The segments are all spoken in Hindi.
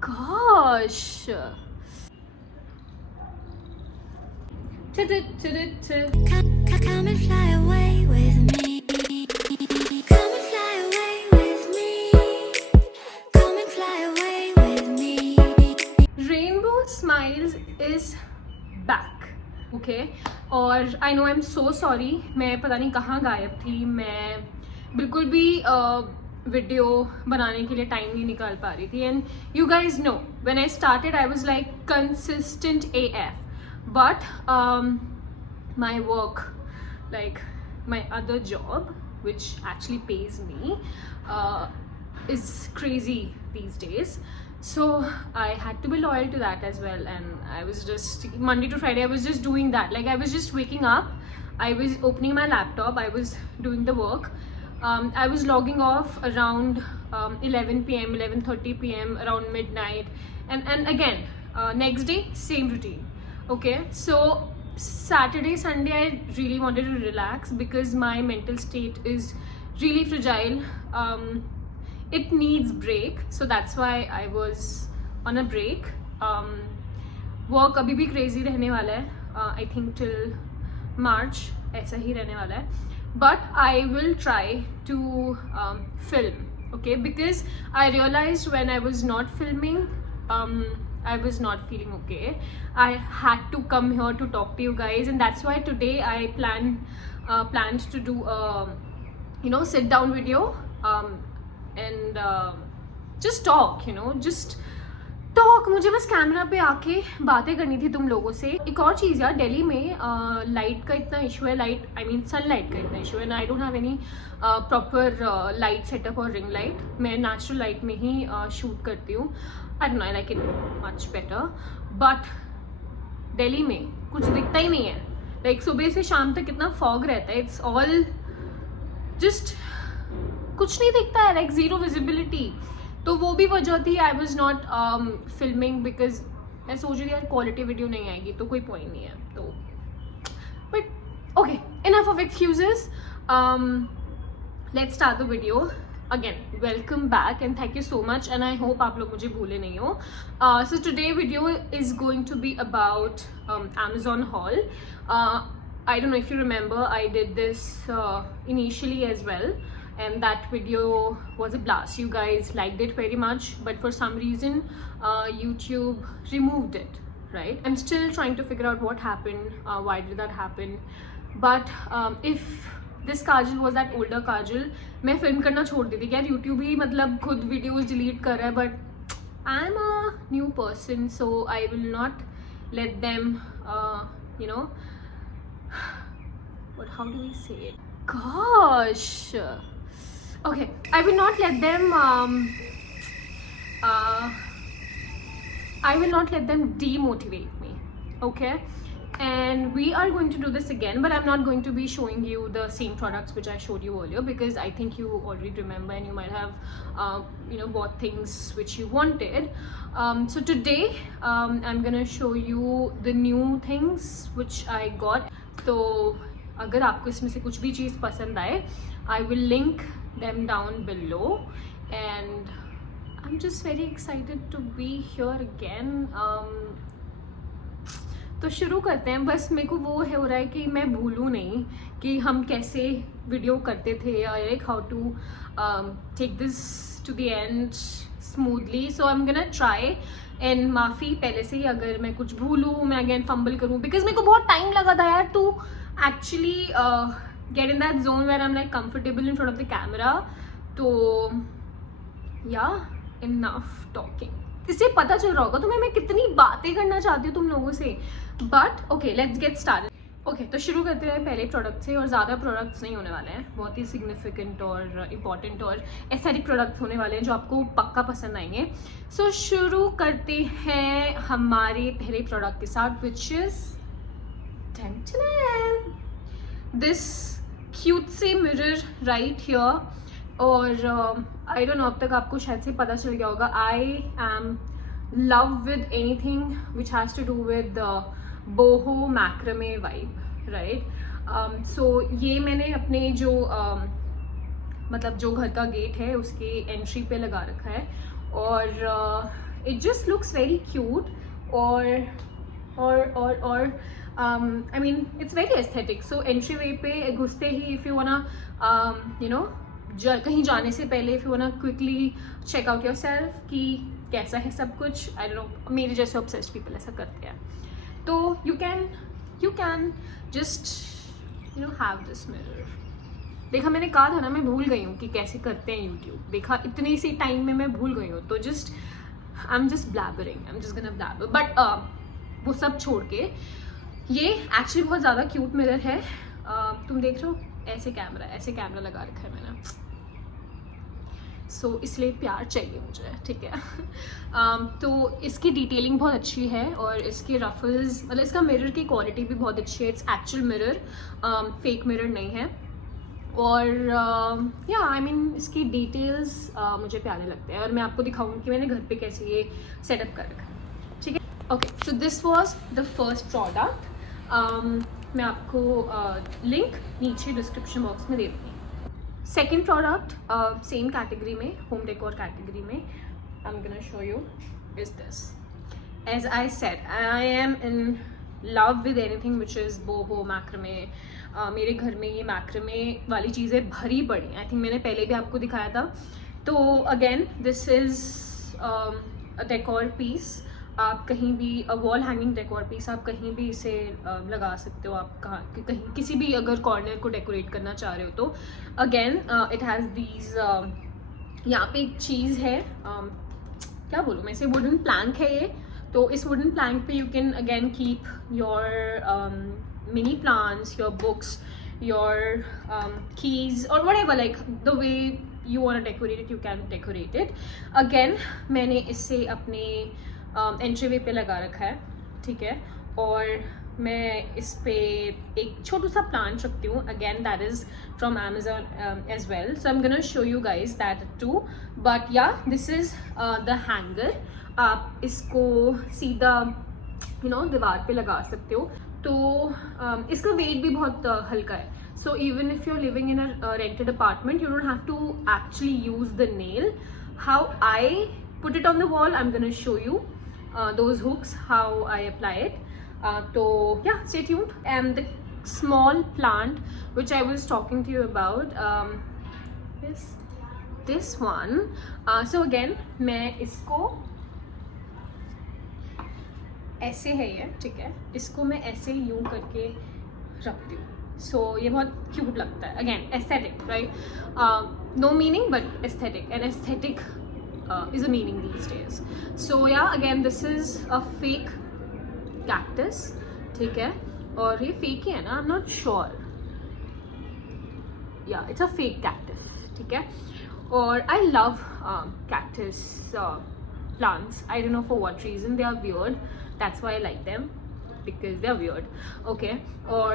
gosh. Come and fly away with me. Come and fly away with me. Come and fly away with me. Rainbow Smiles is back. Okay? और I know I am so sorry, मैं पता नहीं कहाँ गायब थी. मैं बिल्कुल भी वीडियो बनाने के लिए टाइम नहीं निकाल पा रही थी. And you guys know when I started I was like consistent AF, but my work, like my other job which actually pays me, is crazy these days. So I had to be loyal to that as well, and I was just Monday to Friday I was just doing that. Like I was just waking up, I was opening my laptop, I was doing the work. I was logging off around 11 p.m, 11:30 p.m, around midnight, and again next day same routine. Okay, so Saturday, Sunday I really wanted to relax because my mental state is really fragile. It needs break, so that's why I was on a break. Work अभी भी crazy रहने वाला है. I think till March ऐसा ही रहने वाला है. But I will try to film, okay, because I realized when I was not filming, I was not feeling okay. I had to come here to talk to you guys, and that's why today I planned to do a sit down video, and just talk, just talk. मुझे बस कैमरा पे आके बातें करनी थी तुम लोगों से. एक और चीज़ यार, दिल्ली में लाइट का इतना इशू है, लाइट आई मीन सनलाइट का इतना इशू है, and I don't have any proper light setup और रिंग लाइट. मैं नेचुरल लाइट में ही शूट करती हूँ. आई don't no, I like it much better. But Delhi में कुछ दिखता ही नहीं है. लाइक सुबह से शाम तक कितना फॉग रहता है. इट्स ऑल जस्ट कुछ नहीं दिखता है, लाइक ज़ीरो विजिबिलिटी. तो वो भी वजह थी I was not filming, because मैं सोच रही थी यार क्वालिटी वीडियो नहीं आएगी तो कोई पॉइंट नहीं है. तो but okay, enough of excuses. Let's start the video. Again, welcome back and thank you so much, and I hope आप लोग मुझे भूले नहीं हो. So today video is going to be about Amazon haul. I don't know if you remember, I did this initially as well, and that video was a blast. You guys liked it very much, but for some reason YouTube removed it, right? I'm still trying to figure out what happened, why did that happen. But if this Kajal was that older Kajal, मैं फिल्म करना छोड़ दी थी यार. यूट्यूब ही मतलब खुद वीडियोज डिलीट कर रहा है. But I am a new person, so I will not let them what how do we say it, gosh, okay, I will not let them I will not let them demotivate me, okay? And we are going to do this again, but I'm not going to be showing you the same products which I showed you earlier, because I think you already remember and you might have bought things which you wanted. So today I'm gonna show you the new things which I got. तो अगर आपको इसमें से कुछ भी चीज़ पसंद आए, I will link them down below, and I'm just very excited to be here again. तो शुरू करते हैं. बस मेरे को वो हो रहा है कि मैं भूलूँ नहीं कि हम कैसे वीडियो करते थे, like how to take this to the end smoothly. So I am gonna try, and माफ़ी पहले से ही अगर मैं कुछ भूलूँ, मैं अगेन फंबल करूँ, बिकॉज मेरे को बहुत टाइम लगा था यार to actually get in that zone where I am like comfortable in front of the camera. तो या इनफ टॉकिंग. इससे पता चल रहा होगा तुम्हें मैं कितनी बातें करना चाहती हूँ तुम लोगों से. But okay, let's get started. Okay, तो शुरू करते हैं पहले प्रोडक्ट से. और ज़्यादा प्रोडक्ट्स नहीं होने वाले हैं, बहुत ही सिग्निफिकेंट और इम्पॉर्टेंट और एस्थेटिक प्रोडक्ट्स होने वाले हैं जो आपको पक्का पसंद आएंगे. सो शुरू करते हैं हमारे पहले प्रोडक्ट के साथ, विच इज़ दिस क्यूट से मिरर राइट हियर. और आई डोंट नो, अब तक आपको शायद से पता चल गया होगा, I am love with anything which has to do with boho macrame vibe, right? So ये मैंने अपने जो मतलब जो घर का गेट है उसके एंट्री पे लगा रखा है. और it just looks very cute, or I mean it's very aesthetic. So entryway पे घुसते ही if you wanna you know कहीं जाने से पहले if you wanna quickly check out yourself कि कैसा है सब कुछ, I don't know, मेरे जैसे obsessed people ऐसा करते हैं, तो you can just you know have this mirror. देखा, मैंने कहा था ना, मैं भूल गई हूँ कि कैसे करते हैं YouTube. देखा, इतनी सी टाइम में मैं भूल गई हूँ, तो just I am just blabbering, I am just gonna blabber. But वो सब छोड़ के ये एक्चुअली बहुत ज़्यादा क्यूट मिरर है. तुम देख रहे हो, ऐसे कैमरा लगा रखा है मैंने, सो इसलिए प्यार चाहिए मुझे, ठीक है. तो इसकी डिटेलिंग बहुत अच्छी है, और इसके रफल्स, मतलब इसका मिरर की क्वालिटी भी बहुत अच्छी है. Its actual mirror, fake mirror नहीं है. और या आई मीन इसकी डिटेल्स मुझे प्यारे लगते हैं, और मैं आपको दिखाऊंगी कि मैंने घर पे कैसे ये सेटअप कर रखा है, ठीक है. Okay, so this was the first product. मैं आपको लिंक नीचे डिस्क्रिप्शन बॉक्स में दे दूँगी. सेकेंड प्रोडक्ट सेम कैटेगरी में, होम डेकोर कैटेगरी में, I am gonna show you is this. As I said, I am in love with anything which is boho macrame. मेरे घर में ये मैक्रमे वाली चीज़ें भरी पड़ी. आई थिंक मैंने पहले भी आपको दिखाया था. तो again this is a decor piece. आप कहीं भी, वॉल हैंगिंग डेकोर पीस, आप कहीं भी इसे लगा सकते हो. आप कहीं किसी भी अगर कॉर्नर को डेकोरेट करना चाह रहे हो तो. अगेन इट हैज़ दीज, यहाँ पे एक चीज़ है, क्या बोलूँ मैं इसे, वुडन प्लैंक है ये. तो इस वुडन प्लैंक पे you can again keep your mini plants, your books, your keys, or whatever, like the way you want to decorate it, you can decorate it. Again, मैंने इसे अपने एंट्रीवे पे लगा रखा है, ठीक है. और मैं इस पे एक छोटा सा प्लांट रखती हूँ. Again that is from Amazon as well, so I'm gonna show you guys that too. But yeah, this is the hanger. आप इसको सीधा दीवार पे लगा सकते हो. तो इसका वेट भी बहुत हल्का है. So even if you are living in a rented apartment, you don't have to actually use the nail. How I put it on the wall, I am gonna show you those hooks, how I apply it. तो yeah, stay tuned. And the small plant which I was talking to you about, this one. So again मैं इसको ऐसे है ये, ठीक है, इसको मैं ऐसे यूं करके रखती हूँ. सो ये बहुत क्यूट लगता है. Again aesthetic, right? No meaning but aesthetic, and aesthetic is a meaning these days. So yeah, again this is a fake cactus, ठीक है. और ये फेक ही है ना, I am not sure. Yeah, it's a fake cactus, ठीक है. और I love cactus plants. I don't know for what reason, they are weird. That's why I like them, because they are weird. Okay. और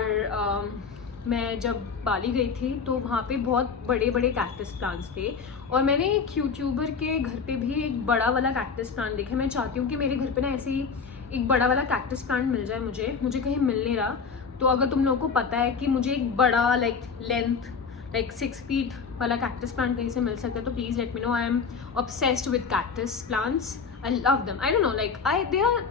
मैं जब बाली गई थी तो वहाँ पे बहुत बड़े बड़े कैक्टस प्लांट्स थे. और मैंने एक यूट्यूबर के घर पे भी एक बड़ा वाला कैक्टस प्लांट देखा. मैं चाहती हूँ कि मेरे घर पे ना ऐसे ही एक बड़ा वाला कैक्टस प्लांट मिल जाए. मुझे कहीं मिल नहीं रहा. तो अगर तुम लोगों को पता है कि मुझे एक बड़ा लेंथ 6 feet वाला कैक्टस प्लांट कहीं से मिल सकता है, तो please let me know. I am obsessed with cactus plants. I love them. I don't know, like they are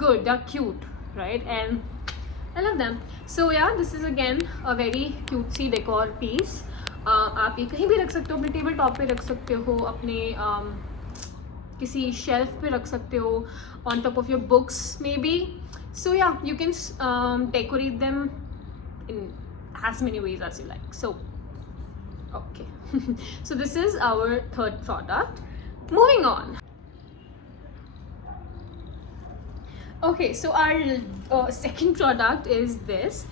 good, they are cute, right? And I love them. So yeah, this is again a very cutesy decor piece. आप ये कहीं भी रख सकते हो, अपने टेबल टॉप पे रख सकते हो, अपने किसी शेल्फ पे रख सकते हो, on top of your books maybe. So yeah, you can decorate them in as many ways as you like. So okay. So this is our third product. Moving on. Okay, so our second product is this.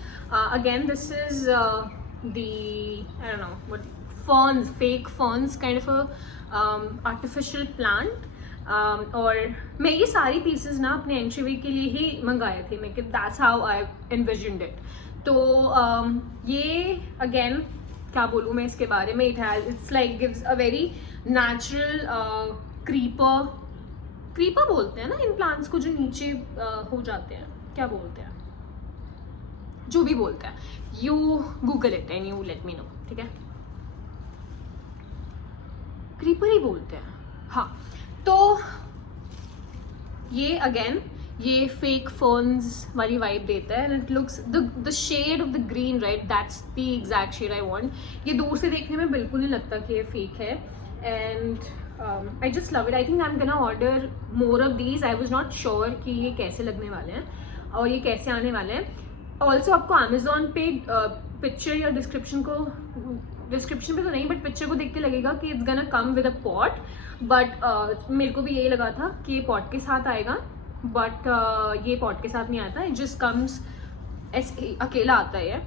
Again, this is the, I don't know what, ferns, fake ferns, kind of a artificial plant. और मैं ये सारी pieces ना अपने एंट्रीवे के लिए ही मंगाए थे. मैं कि that's how I envisioned it. तो ये again क्या बोलूँ मैं इसके बारे में. It's like gives a very natural creeper बोलते हैं ना इन प्लांट्स को, जो नीचे हो जाते हैं. क्या बोलते हैं, जो भी बोलते हैं, you Google it and you let me know, ठीक है. क्रीपर ही बोलते हैं, हाँ. तो ये अगेन ये फेक फर्न्स वाली वाइब देता है and it looks the shade of the green, right, that's the exact shade I want. ये दूर से देखने में बिल्कुल नहीं लगता कि ये फेक है and I just love it. I think I am gonna order more of these. I was not sure कि ये कैसे लगने वाले हैं और ये कैसे आने वाले हैं. ऑल्सो आपको अमेजोन पे पिक्चर या डिस्क्रिप्शन पे तो नहीं बट पिक्चर को देख के लगेगा कि it's gonna come with a pot. But मेरे को भी यही लगा था कि ये पॉट के साथ आएगा, बट ये पॉट के साथ नहीं आता. इट जस्ट कम्स ऐसे अकेला आता है.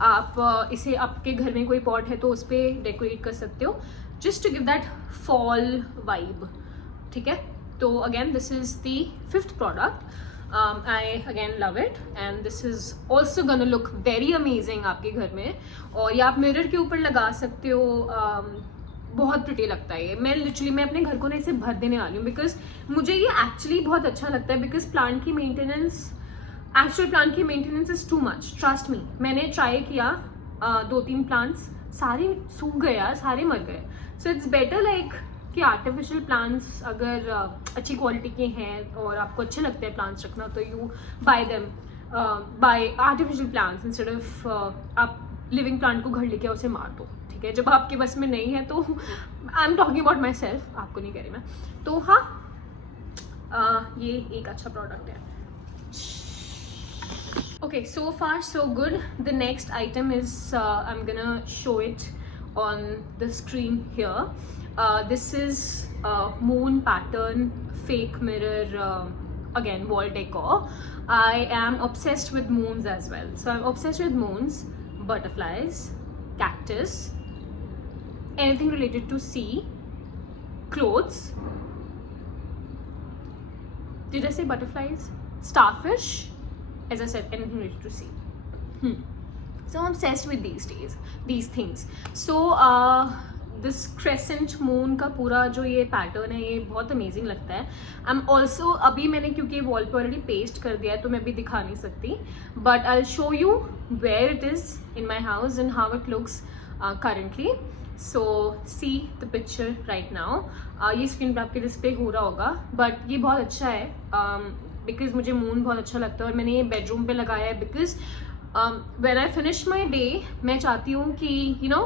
आप इसे आपके घर में कोई पॉट है तो उस पर डेकोरेट कर सकते हो just to give that fall vibe. ठीक है, तो again this is the 5th product. I again love it and this is also gonna look very amazing आपके घर में. और ये आप मिरर के ऊपर लगा सकते हो. बहुत प्रिटी लगता है ये. मैं अपने घर को ना इसे भर देने वाली हूँ बिकॉज मुझे ये एक्चुअली बहुत अच्छा लगता है. बिकॉज प्लांट की मेंटेनेंस, एक्चुअल प्लांट की maintenance is too much, trust me. मैंने ट्राई किया 2-3 प्लांट्स, सारे सूख गए यार, सारे मर गए. सो इट्स बेटर लाइक कि आर्टिफिशियल प्लांट्स अगर अच्छी क्वालिटी के हैं और आपको अच्छे लगते हैं प्लांट्स रखना तो you bye them, bye artificial plants instead of आप लिविंग प्लांट को घर लेके उसे मार दो. ठीक है, जब आपके बस में नहीं है तो I am talking about my self, आपको नहीं कह रही मैं. तो हाँ, ये एक अच्छा प्रोडक्ट है. Okay, so far so good. The next item is I'm gonna show it on the screen here. This is moon pattern fake mirror, again wall decor. I am obsessed with moons as well. So I'm obsessed with moons, butterflies, cactus, anything related to sea, clothes. Did I say butterflies? Starfish. As I said, anything related to sea. So I'm obsessed with these things. So this crescent moon का पूरा जो ये पैटर्न है ये बहुत अमेजिंग लगता है. I'm also, अभी मैंने क्योंकि वॉल पे ऑलरेडी पेस्ट कर दिया है तो मैं अभी दिखा नहीं सकती, but I will show you where it is in my house and how it looks currently. So see the picture right now. ये स्क्रीन पे आपके डिस्प्ले हो रहा होगा, बट ये बहुत अच्छा है बिकॉज मुझे मून बहुत अच्छा लगता है और मैंने ये बेडरूम पे लगाया है because when I finish my day मैं चाहती हूँ कि यू नो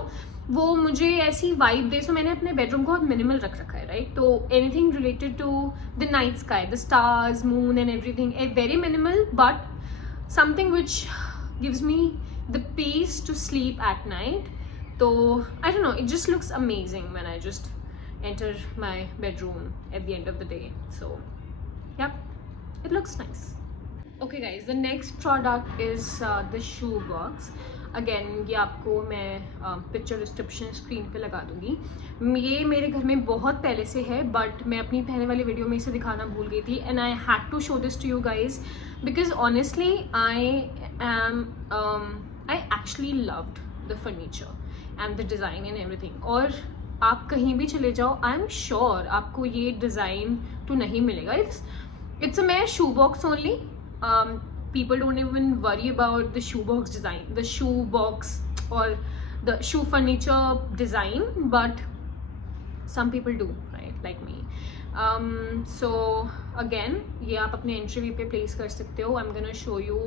वो मुझे ऐसी वाइब दे. सो मैंने अपने बेडरूम को बहुत मिनिमल रख रखा है, राइट. तो anything related to the night sky, the stars, moon and everything, a very minimal but something which gives me the peace to sleep at night. तो I don't know, it just looks amazing when I just enter my bedroom at the end of the day. So yep, it looks nice. Okay guys, the next product is the shoe box. Again ये आपको मैं पिक्चर डिस्क्रिप्शन स्क्रीन पे लगा दूंगी. ये मेरे घर में बहुत पहले से है बट मैं अपनी पहले वाली वीडियो में इसे दिखाना भूल गई थी and I had to show this to you guys because honestly I actually loved the furniture and the design and everything. और आप कहीं भी चले जाओ आई एम श्योर आपको ये डिज़ाइन तो नहीं मिलेगा. It's a mere shoe box only. People don't even worry about the shoe box design, the shoe box or the shoe furniture design, but some people do, right, like me. So again ये आप अपने एंट्री वे पे प्लेस कर सकते हो. आई एम गोना शो यू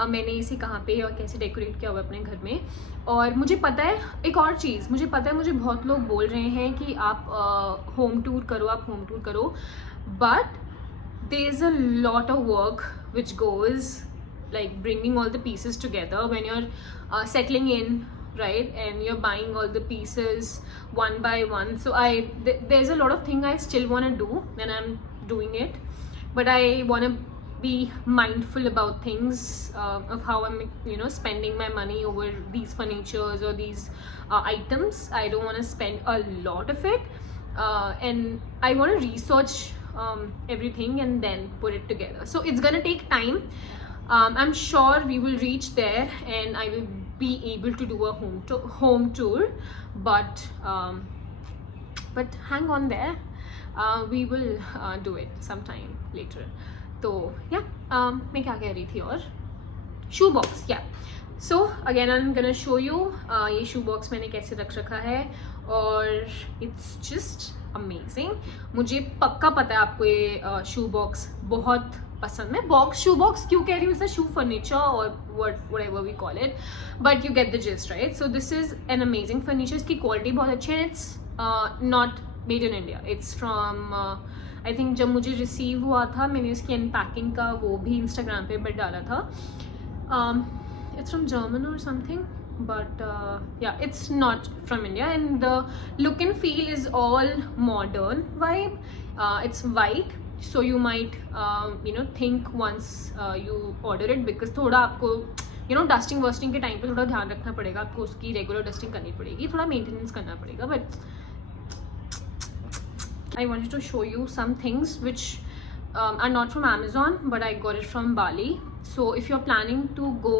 मैंने इसे कहाँ पे और कैसे डेकोरेट किया हुआ अपने घर में. और मुझे पता है एक और चीज़, मुझे पता है मुझे बहुत लोग बोल रहे हैं कि आप होम टूर करो, आप होम टूर करो, but there is a lot of work which goes like bringing all the pieces together when you're settling in, right, and you're buying all the pieces one by one. So there's a lot of thing I still want to do and I'm doing it, but I want to be mindful about things of how I'm spending my money over these furnitures or these items. I don't want to spend a lot of it and I want to research everything and then put it together. So it's gonna take time. I'm sure we will reach there and I will be able to do a home tour, but hang on there. We will do it sometime later. तो मैं क्या कह रही थी और shoe box, so again I'm gonna show you ये shoe box मैंने कैसे रख रखा है और it's just अमेजिंग. मुझे पक्का पता है आपको ये शू बॉक्स बहुत पसंद है. बॉक्स शू बॉक्स क्यों कह रही हूँ, शू फर्नीचर और whatever we call it, but you get the gist, right? So this is an amazing furniture. इसकी क्वालिटी बहुत अच्छी है. It's not made in India. It's from I think जब मुझे रिसीव हुआ था मैंने इसकी अनपैकिंग का वो भी इंस्टाग्राम पे बट डाला था. It's from German or something, but yeah, it's not from India, and the look and feel is all modern vibe. It's white, so you might think once you order it, because थोड़ा आपको डस्टिंग वस्टिंग के टाइम पे थोड़ा ध्यान रखना पड़ेगा. आपको उसकी रेगुलर डस्टिंग करनी पड़ेगी, थोड़ा मेंटेनेंस करना पड़ेगा. But I wanted to show you some things which are not from Amazon, but I got it from Bali. So if you're planning to go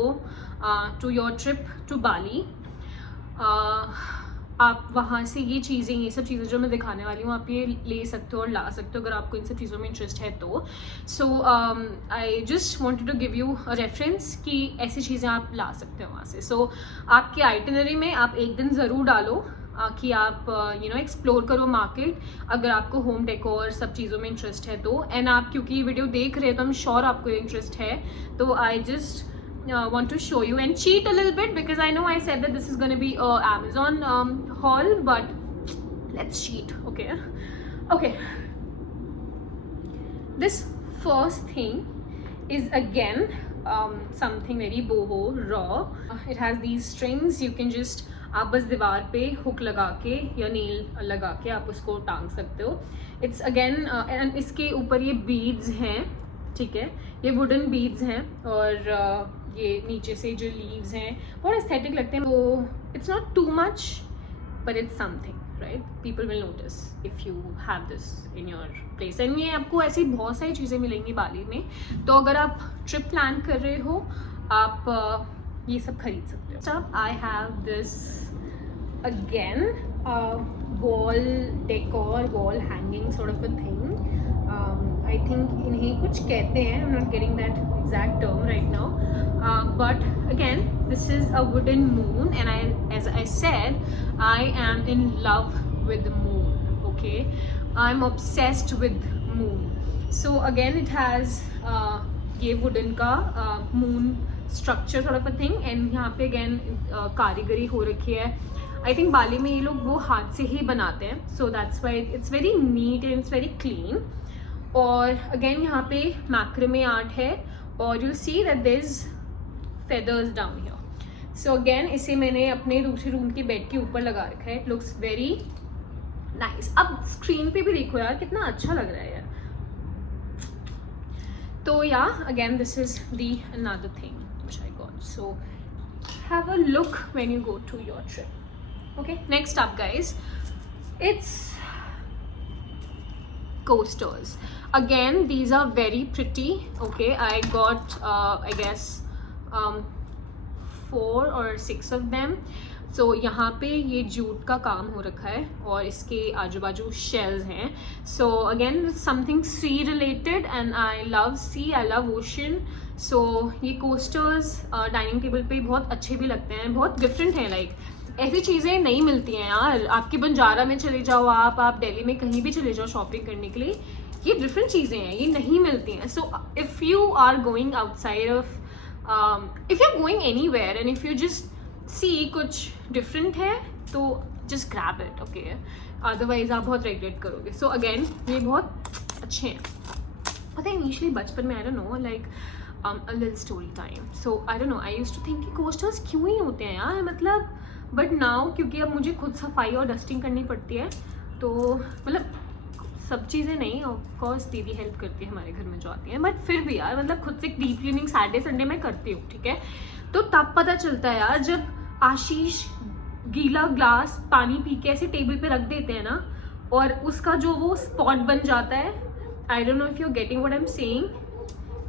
to your trip to Bali, आप वहाँ से ये चीज़ें, ये सब चीज़ें जो मैं दिखाने वाली हूँ, आप ये ले सकते हो और ला सकते हो अगर आपको इन सब चीज़ों में इंटरेस्ट है तो. So I just wanted to give you a reference कि ऐसी चीज़ें आप ला सकते हो वहाँ से. सो आपकी आइटिनरी में आप एक दिन ज़रूर डालो कि आप एक्सप्लोर करो मार्केट, अगर आपको होम डेकोर सब चीज़ों में इंटरेस्ट है तो. एंड आप क्योंकि ये वीडियो देख रहे हैं तो आई एम श्योर आपको इंटरेस्ट है, तो I just want to show you and cheat a little bit, because I know I said that this is going to be a Amazon haul, but let's cheat. Okay, this first thing is again something very boho raw. It has these strings. You can just आप बस दीवार पे हुक लगा के या नील लगा के आप उसको टांग सकते हो. इट्स अगेन एंड इसके ऊपर ये बीड्स हैं, ठीक है, ये वुडन बीड्स हैं, और ये नीचे से जो लीव्स हैं बहुत एस्थेटिक लगते हैं. तो it's not too much but it's something, right? People will notice if you have this in your place. And ये आपको ऐसी बहुत सारी चीज़ें मिलेंगी बाली में, तो अगर आप ट्रिप प्लान कर रहे हो आप ये सब खरीद सकते हो. अब I have this again wall decor, wall hanging sort of a thing. I think इन्हें कुछ कहते हैं, I'm not getting that exact term right now, but again this is a wooden moon, and as I said, I am in love with the moon. Okay, I'm obsessed with moon. So again it has ये wooden का moon structure sort of a thing, and यहाँ पे again कारीगरी हो रखी है. I think बाली में ये लोग वो हाथ से ही बनाते हैं, so that's why it's very neat and it's very clean. और अगेन यहाँ पे मैक्रेमे आर्ट है, और you see that there is feathers down here. So again इसे मैंने अपने दूसरे रूम के बेड के ऊपर लगा रखा है. It looks very nice. अब स्क्रीन पे भी देखो यार कितना अच्छा लग रहा है यार. तो yeah again this is the another thing which I got. So have a look when you go to your trip. Okay, next up guys, it's coasters. Again these are very pretty. Okay, I got I guess 4 or 6 of them. So यहाँ पे ये जूट का काम हो रखा है और इसके आजू बाजू shells हैं. So again something sea related, and I love sea, I love ocean. So ये coasters डाइनिंग टेबल पे बहुत अच्छे भी लगते हैं, बहुत डिफरेंट हैं. लाइक ऐसी चीज़ें नहीं मिलती हैं यार. आपके बंजारा में चले जाओ, आप दिल्ली में कहीं भी चले जाओ शॉपिंग करने के लिए, ये डिफरेंट चीज़ें हैं, ये नहीं मिलती हैं. So if you are going outside of, if you are going anywhere and if you just see कुछ डिफरेंट है तो just grab it. Okay, otherwise आप बहुत रिग्रेट करोगे. सो अगेन ये बहुत अच्छे हैं. पता है इनिशियली बचपन में आई don't know like a little story time. So I don't know, I used to think कि coasters क्यों ही होते हैं यार, मतलब. बट नाउ क्योंकि अब मुझे खुद सफाई और डस्टिंग करनी पड़ती है, तो मतलब सब चीज़ें नहीं, ऑफकोर्स दीदी हेल्प करती है हमारे घर में जो आती है, बट फिर भी यार मतलब खुद से डीप क्लीनिंग सैटरडे संडे में करती हूँ, ठीक है. तो तब पता चलता है यार जब आशीष गीला ग्लास पानी पी के ऐसे टेबल पे रख देते हैं ना, और उसका जो वो स्पॉट बन जाता है. I don't know if you are getting what I am saying.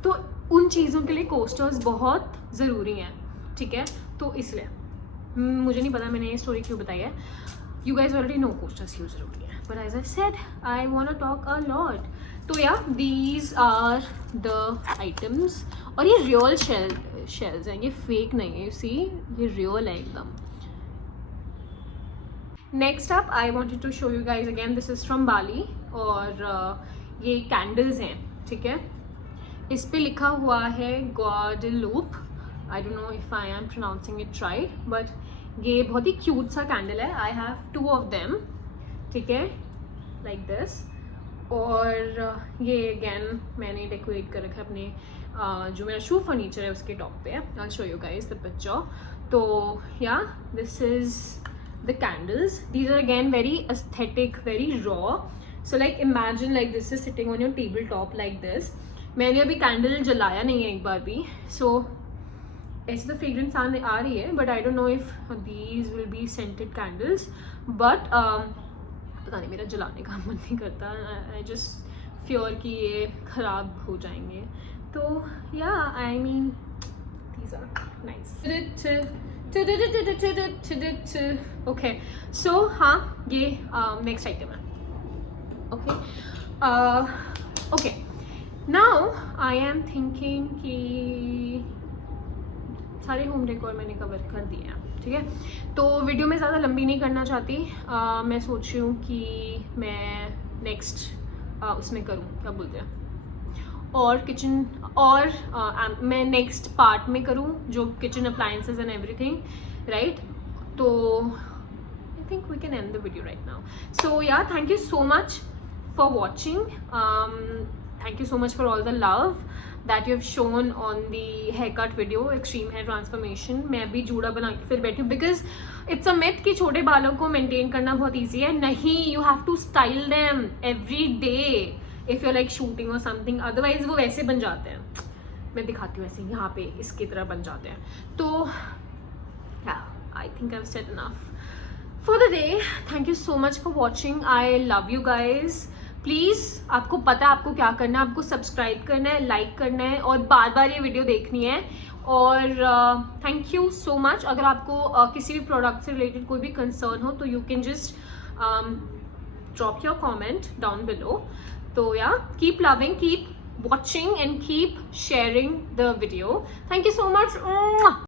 तो उन चीज़ों के लिए कोस्टर्स बहुत ज़रूरी हैं, ठीक है. तो इसलिए मुझे नहीं पता मैंने ये स्टोरी क्यों बताई है. You guys already know coasters क्यों ज़रूरी है, but as I said I want to talk a lot. तो yeah these are the items, और ये रियल शेल्स हैं, ये फेक नहीं है. यू सी, ये रियल है एकदम. Next up I wanted to show you guys again, this is from Bali और ये कैंडल्स हैं, ठीक है. इस पे लिखा हुआ है Guadalupe. I don't know if I am pronouncing it right, but ये बहुत ही क्यूट सा कैंडल है. आई हैव 2 of them, ठीक है, लाइक दिस. और ये अगेन मैंने डेकोरेट कर रखा है अपने जो मेरा शू फर्नीचर है उसके टॉप पे. I show you guys the picture. तो yeah this is the candles. These are again very aesthetic, very raw. So like imagine like this is sitting on your table top like this. मैंने अभी कैंडल जलाया नहीं है एक बार भी, सो ऐसे तो फ्रेग्रेंस आ रही है, but I don't know if these will be scented candles. But पता नहीं, मेरा जलाने का मन नहीं करता. आई जस्ट फ्योर कि ये ख़राब हो जाएंगे. तो yeah I mean these are nice. Okay, so हाँ, ये नेक्स्ट आइटम है. Okay okay, now I am thinking कि सारे होम डेकोर मैंने कवर कर दिए हैं, ठीक है. तो वीडियो में ज़्यादा लंबी नहीं करना चाहती. मैं सोच रही हूँ कि मैं नेक्स्ट उसमें करूँ, क्या बोलते हैं, और किचन, और मैं नेक्स्ट पार्ट में करूँ जो kitchen appliances and everything, right. तो I think we can end the video right now. So yeah, thank you so much for watching. Thank you so much for all the love that you have shown on the haircut video, extreme hair transformation. मैं भी जूड़ा बना के फिर बैठी हूँ because it's a myth कि छोटे बालों को maintain करना बहुत easy है. नहीं, you have to style them every day if you're like shooting or something. Otherwise वो वैसे बन जाते हैं. मैं दिखाती हूँ ऐसे यहाँ पे इसकी तरह बन जाते हैं. तो yeah, I think I've said enough for the day. Thank you so much for watching. I love you guys. Please, आपको पता है आपको क्या करना है. आपको सब्सक्राइब करना है, लाइक करना है और बार बार ये वीडियो देखनी है. और थैंक यू सो मच. अगर आपको किसी भी प्रोडक्ट से रिलेटेड कोई भी कंसर्न हो तो you can just drop your comment down below. तो या, keep loving, keep watching and keep sharing the video. Thank you so much.